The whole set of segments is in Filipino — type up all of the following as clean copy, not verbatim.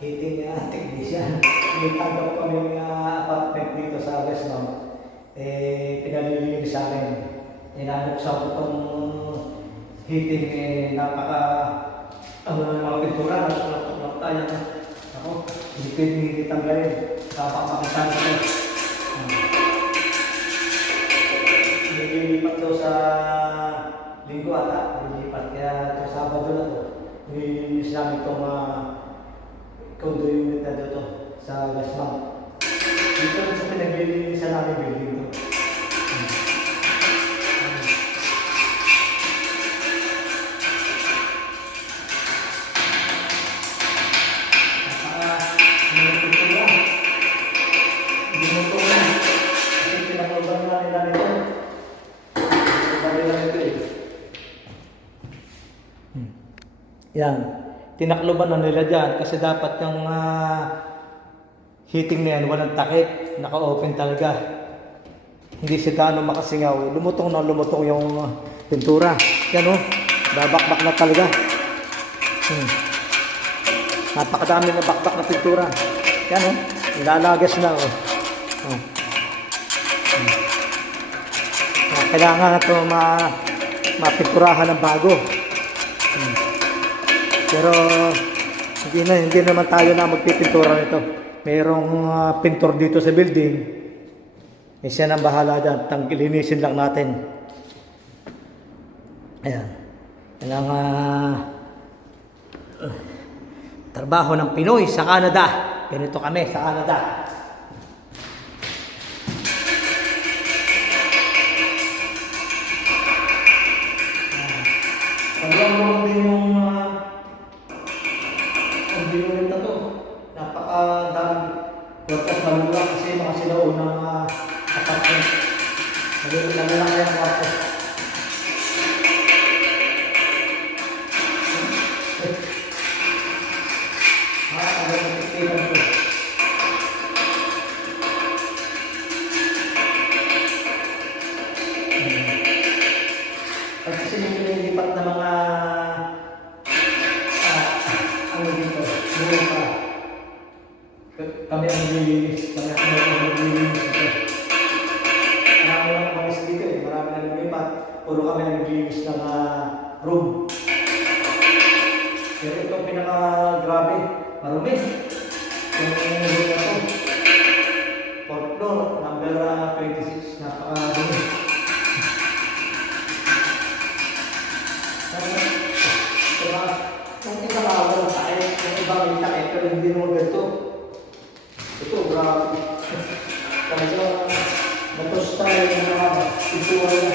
heating technician. May tanggap kami yung apartment dito sa West Mount. Pinalilinis sa amin. Inanuksan ko itong heating, ano na mga pintura, nagtulak tayo. Ako, hindi tanggalin. Kapapakasan ko ito. Nililipat daw sa linggo ata. Nililipat. Kaya ito Sabado na ito. Nililinis namin itong condo unit na dito sa West Mount. Dito rin sa pinaglilinisan namin building ito. Yan, tinakloban na nila dyan kasi dapat yung heating na yan, walang takip, naka-open talaga. Hindi siya gaano makasingaw, lumutong na lumutong yung pintura. Yan o, babakbak na talaga. Napakadami na bakbak na pintura. Yan o, ilalagas na o. Kailangan na ito mapinturahan ng bago. Pero hindi naman tayo na magpipintura nito. Mayroong pintor dito sa building. Siya nang bahala dyan. Linisin lang natin. Ayan. Yan ang trabaho ng Pinoy sa Canada. Ganito kami sa Canada. Paglang din yung unit na to. Napakadami. Kwartas malula kasi mga sila unang apartment. Malula lang kaya ang kwartas. Ang nagtikilan ko. Kasi yung pinilipat na mga ano dito, kami ang naglilinis, kami ang naglilinis ito. Marami lang mga dito marami na lumipat, puro kami ang naglilinis ng room. Pero ito pinaka-grabe, marumi. Yung room na ito, 4th floor, number 26, napaka-dumi. Kung isa ka walang takip, kung ibang may takip, pero hindi naman ganito. Ito, grabe. Talaga, natusta yung mga pintura na.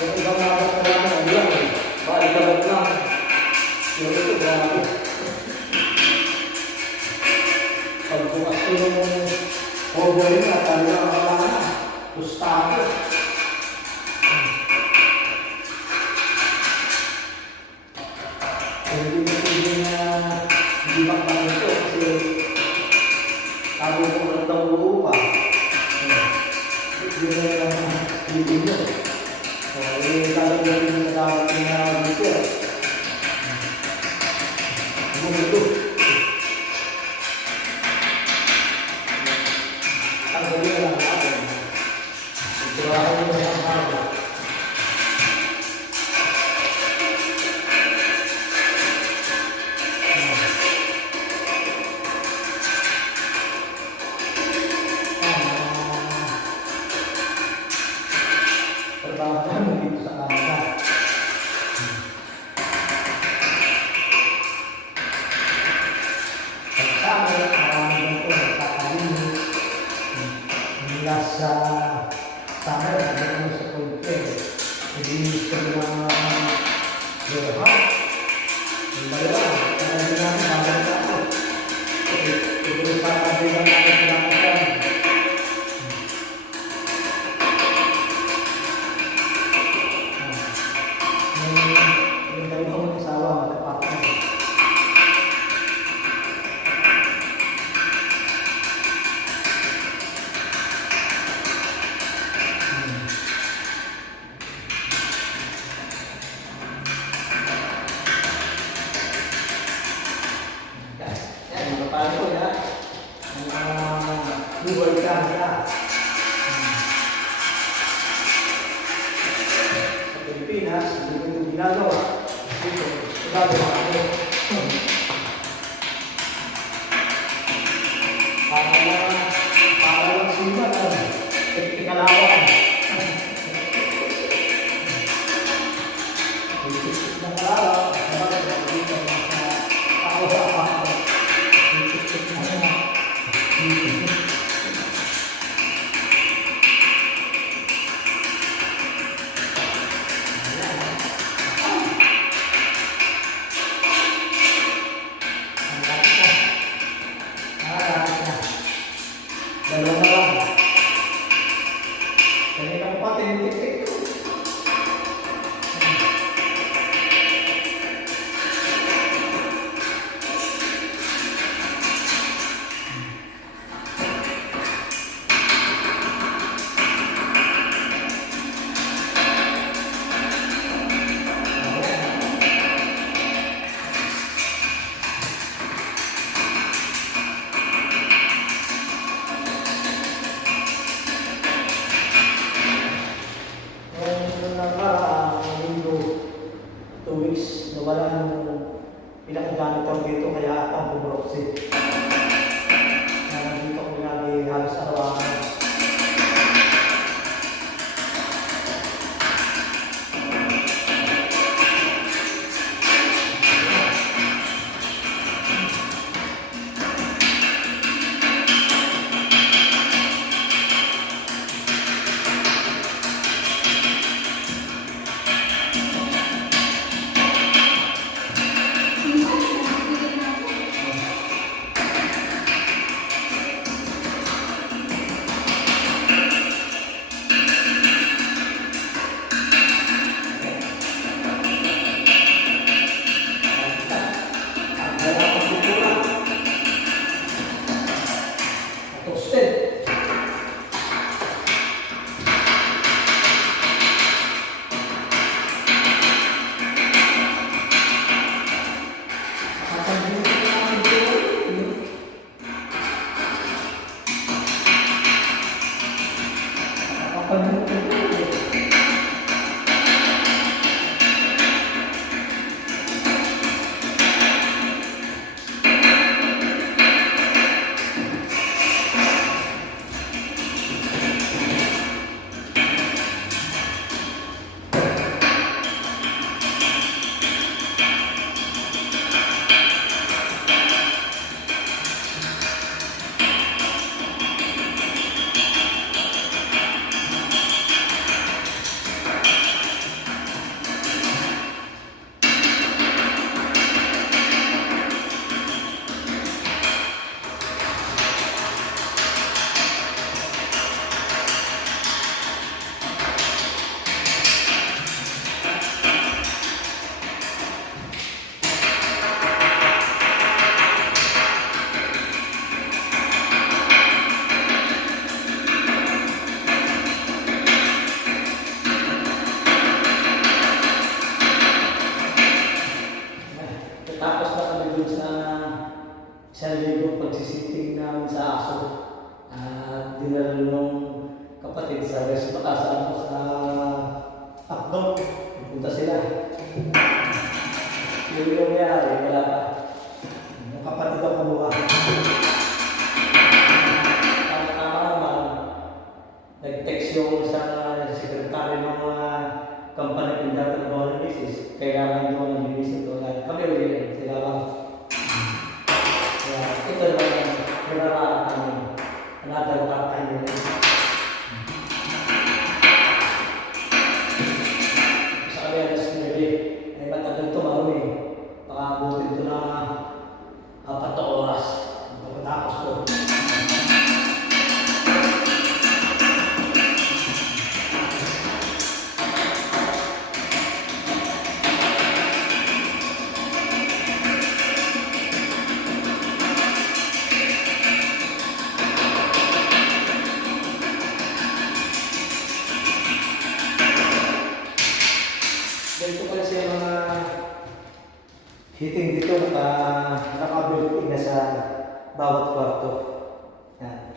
Yung ibang nakakot na naman, ang lang eh. Balikalot lang. Pero ito, grabe. Pagbukas ko yung overin na, talaga ang wala na. Tustado. Hindi ba pa ito kasi tabo ko na ito uupa. Hindi na yung hindi nyo. So, talaga rin na dapat na dito. Bumito. Tanggalin na lang natin. Ito ako yung isang bago. Dito sa Canada. Pagkama, marami na ito nagkakalinis. Mula sa summer, nagkakalinis sa Puente. Nilinis ko ng warehouse. Yung bayaran, kaya hindi namin babalik ako. Ito sa kabilang natin pinakasan. ginagawa. Dito, ginagawa ako. Para lang siman, tikalawan. Ng araw, ako sa ako. Dalawa na lang. Kanina ko pa tinitik-tik. Nawala nung pinakagamit ako dito kaya ako bumroksin. Dito ko ginagawa halos araw-araw. Toasted. Tapos na kami dun sa isang libong pagsisitting namin sa aso. At dinala nung kapatid sa sa Akdok. Punta sila. Yung nangyari, wala pa. Yung kapatid ako kumuha. Tama naman, nag-text yung isang sekretary ng company pinagtatrabaho ng misis. Kailangan doon ng misis ito. Kami ulit, sila lang. Ito naman yung pinaraan kami. Another part-time ulit. Sa kami alas sinabi, ay matagal ito marami. Pakabutin ito na 4 oras. Pagkatapos ko. Ganito pala siya mga heating dito, naka-built-in na sa bawat kwarto. Yan.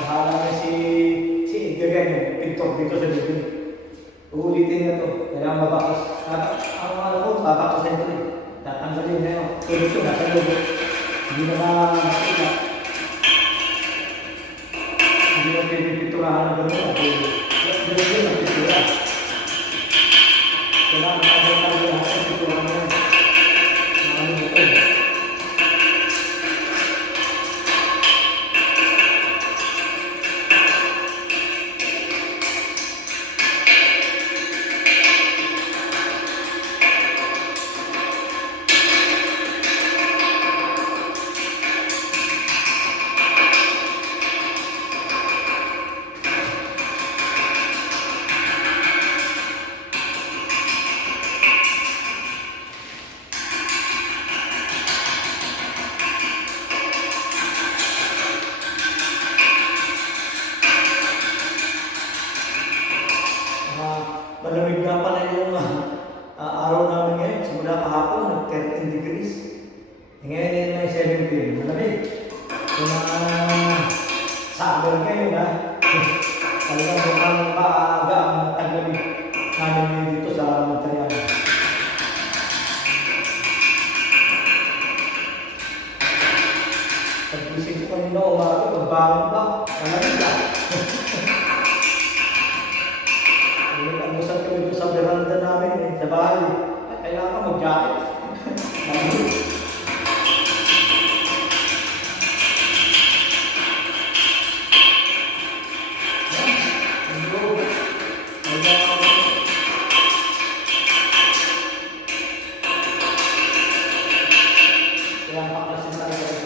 Bahala na si Edgar yung pintor dito sa bibig. Uulitin niya to. Kailangan mabakas. Ang ano ko, babakasin ko rin. Tatanggalin na yun. Tulad ko, nasa loob. Hindi na makikita. Hindi na pwede pinturahan ng gano'n. Ganun yun ang pintura. Kailangan makakita ang pinturahan na yun. Ano ito? Malamig nga pala yung araw namin ngayon. Simula kahapon, nag-13 degrees. Ngayon ay may 17. Malamig. Kung summer ngayon ha. Talagang mukhang maaga ang taglamig namin ngayon dito sa Montayan. Pag-isip ko kanina umaga, pagbangon pa, malamig na. Nag-almusal kami doon sa veranda namin, sa bahay. Kailangan ka mag-jacket. Kailangan paklasin tayo.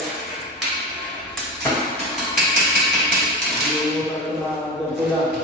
Yung ano na ganito lang.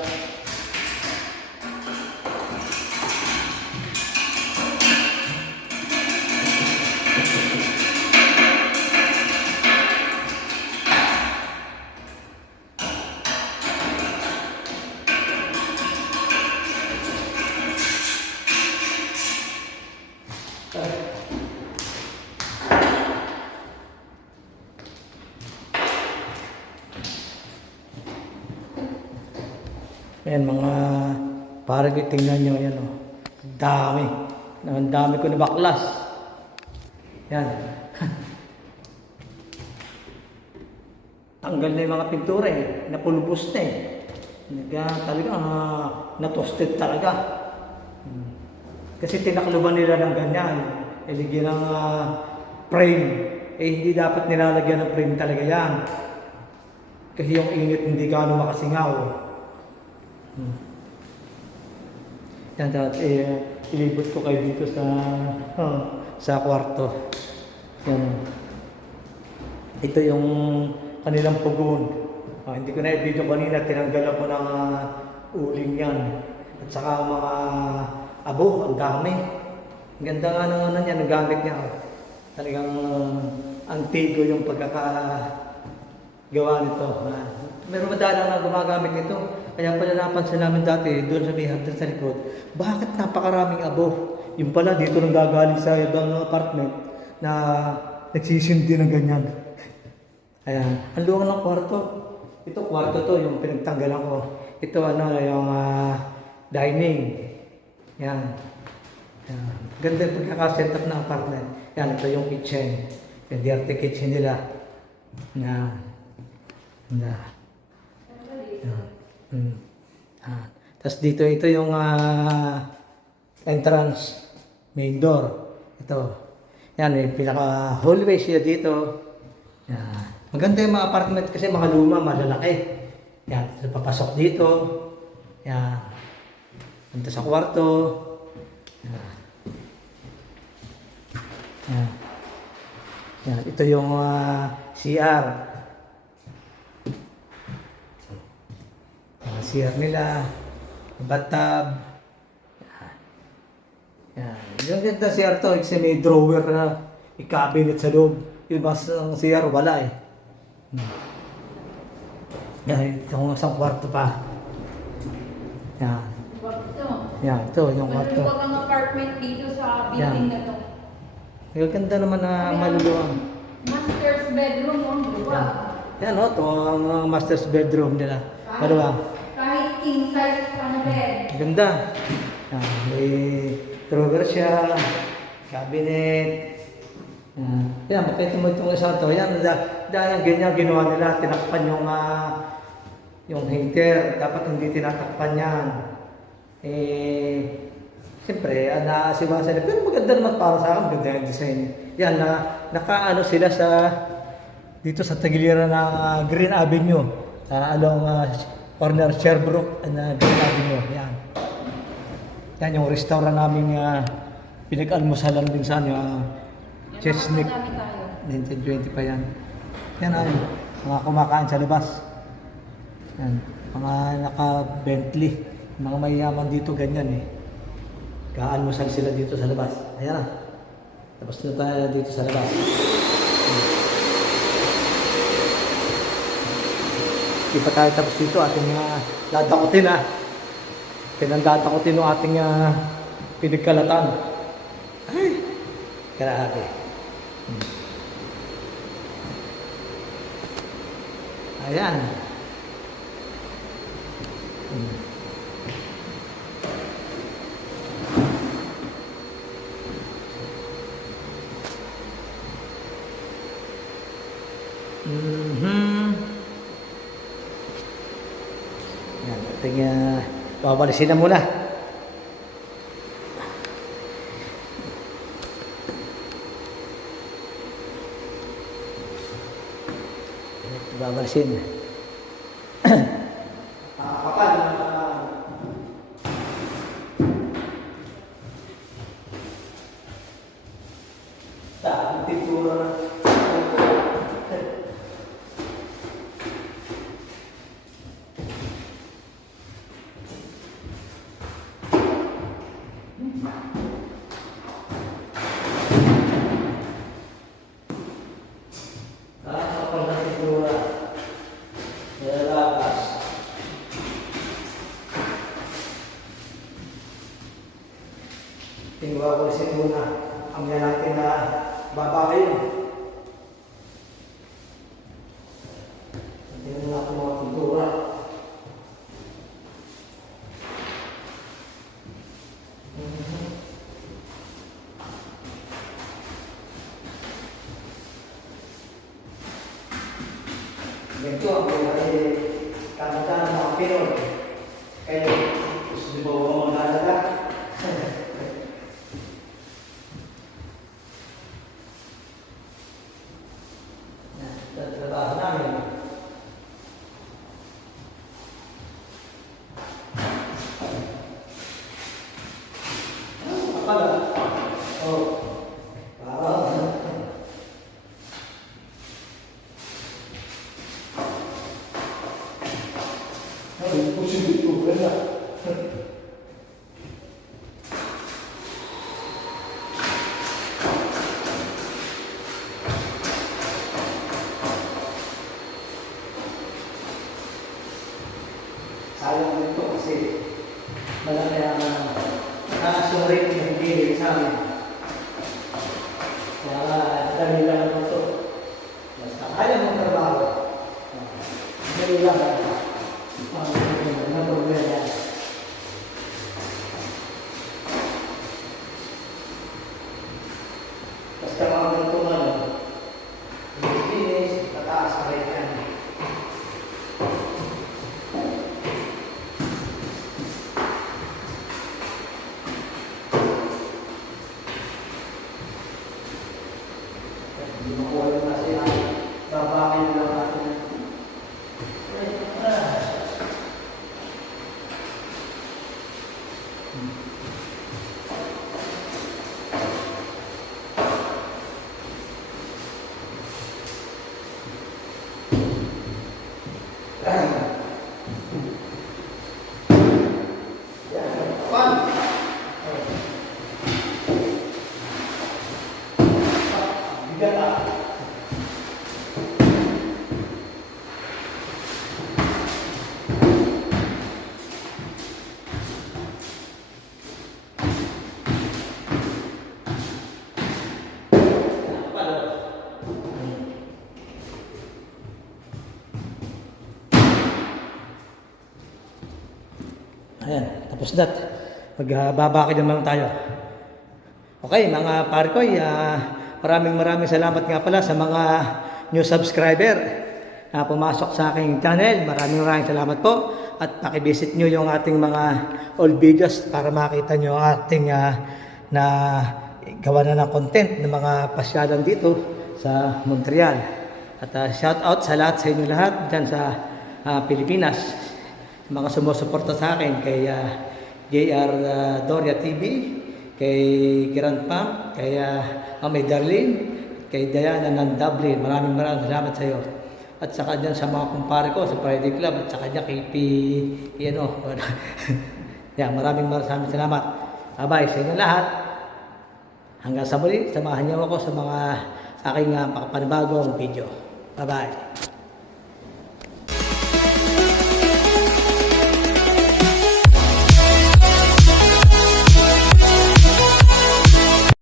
Ayan mga parang tingnan nyo yan o. Dami. Ang dami ko na baklas. Yan. Tanggal na yung mga pintura eh. Napulubos na eh. Talagang na-toasted talaga. Kasi tinakluban nila ng ganyan. Iligyan ng frame. Eh hindi dapat nilalagyan ng frame talaga yan. Kasi yung init hindi gaano makasingaw. Yan dapat ilibot ko kayo dito sa kwarto. Yan. Ito yung kanilang pugon. Hindi ko na i-video kanina, tinanggal ako ng uling yan. At saka mga abo, ang dami. Ang ganda nga ng ano yan, ang gamit niya. Talagang antigo yung pagkakagawa nito. Meron madalang na gumagamit nito. Kaya pala napansin namin dati, doon sa may hagdan sa likod, bakit napakaraming abo? Yung pala, dito nang gagaling sa ibang apartment na nagsisindi ng ganyan. Ayan. Ang luwang ng kwarto. Ito, kwarto to, yung pinagtanggalan ko. Ito, yung dining. Yan. Yan. Ganda yung pagkakaset up ng apartment. Yan, ito yung kitchen. Yung dirty kitchen nila. Yan. Yan. Tapos dito, ito yung entrance, main door. Ito. Yan, yung pinaka hallway siya dito. Yan. Maganda yung mga apartment kasi mga luma, malalaki. Yan, papasok dito. Yan. Punta sa kwarto. Yan. Yan. Yan. Ito yung CR. Yung CR nila. Bathtub. Yan. Yung ganda CR to, kasi may drawer na i-cabinet sa loob. Yung mas ang CR wala eh. Yan, itong isang kwarto pa. Yan. Yan, ito yung kwarto. Maluluwag ang apartment dito sa building na to. Yung ganda naman na maluluwang. Master's bedroom, ang luwag. Yan o, ito ang master's bedroom nila. Ano ba? Kahit king size pa na bed. Ganda. Yan, may drawer siya, cabinet. Yan, makita mo itong isa to. Yan, dahil ganyan ginawa nila, tinakpan yung heater. Dapat hindi tinatakpan yan. Siyempre, naasiwasan nila. Pero maganda naman para sa akin, maganda yung design. Yan, nakaano sila dito sa tagiliran ng Green Avenue. Along corner Sherbrooke and Green Avenue. Yan. Yan yung restaurant namin pinag-almusalan din sa Chesnick. 1920 pa yan. Yan ay mga kumakain sa labas. Yan. Mga naka-Bentley. Mga mayayaman dito ganyan eh. Ka-almusal sila dito sa labas. Ayan na. Tapos na tayo dito sa labas. Di pa tayo tapos dito ating dadakutin ha. Pinandadakutin ng ating pinagkalatan. Ay! Grabe. Ayan. Yan, ating babalisin na muna. Babalisin. Kapal. Ang pintura na. Kapal na pintura. Nilalakas. Babalisin muna. Ang yan natin na babakin. Tingnan natin mga pintura. Ganito ang buhay Canada ng mga Pinoy. Kaya gusto di ba mga Canada? Trabaho namin. Akala. Oh. Ay, posible ito. Ganda. Sayang dito kasi malaki ang nakasurit na hindi sa amin. Kaya dali lang naman ito. Basta kaya mong trabaho. Dali lang naman. Ang problema. Basta mga ganito nga lang. Linis, tataas pa rin yan. Hindi makuha yung kasi babakin lang natin. Ayan, tapos na. Magbabakid naman tayo. Okay, mga parkoy, maraming salamat nga pala sa mga new subscriber na pumasok sa aking channel. Maraming salamat po. At pakivisit nyo yung ating mga old videos para makita nyo ang ating na gawa na ng content ng mga pasyalan dito sa Montreal. At shout out sa lahat, sa inyo lahat dyan sa Pilipinas. Mga sumusuporta sa akin kay JR Doria TV, kay Grand Pam, kay Amay Darlene, kay Diana ng Dublin. Maraming salamat sa iyo. At saka dyan sa mga kumpare ko sa Friday Club, at saka dyan kay yeah, maraming salamat. Bye-bye sa inyo lahat. Hanggang sa muli, samahan niyo ako sa mga aking panibagong video. Bye-bye.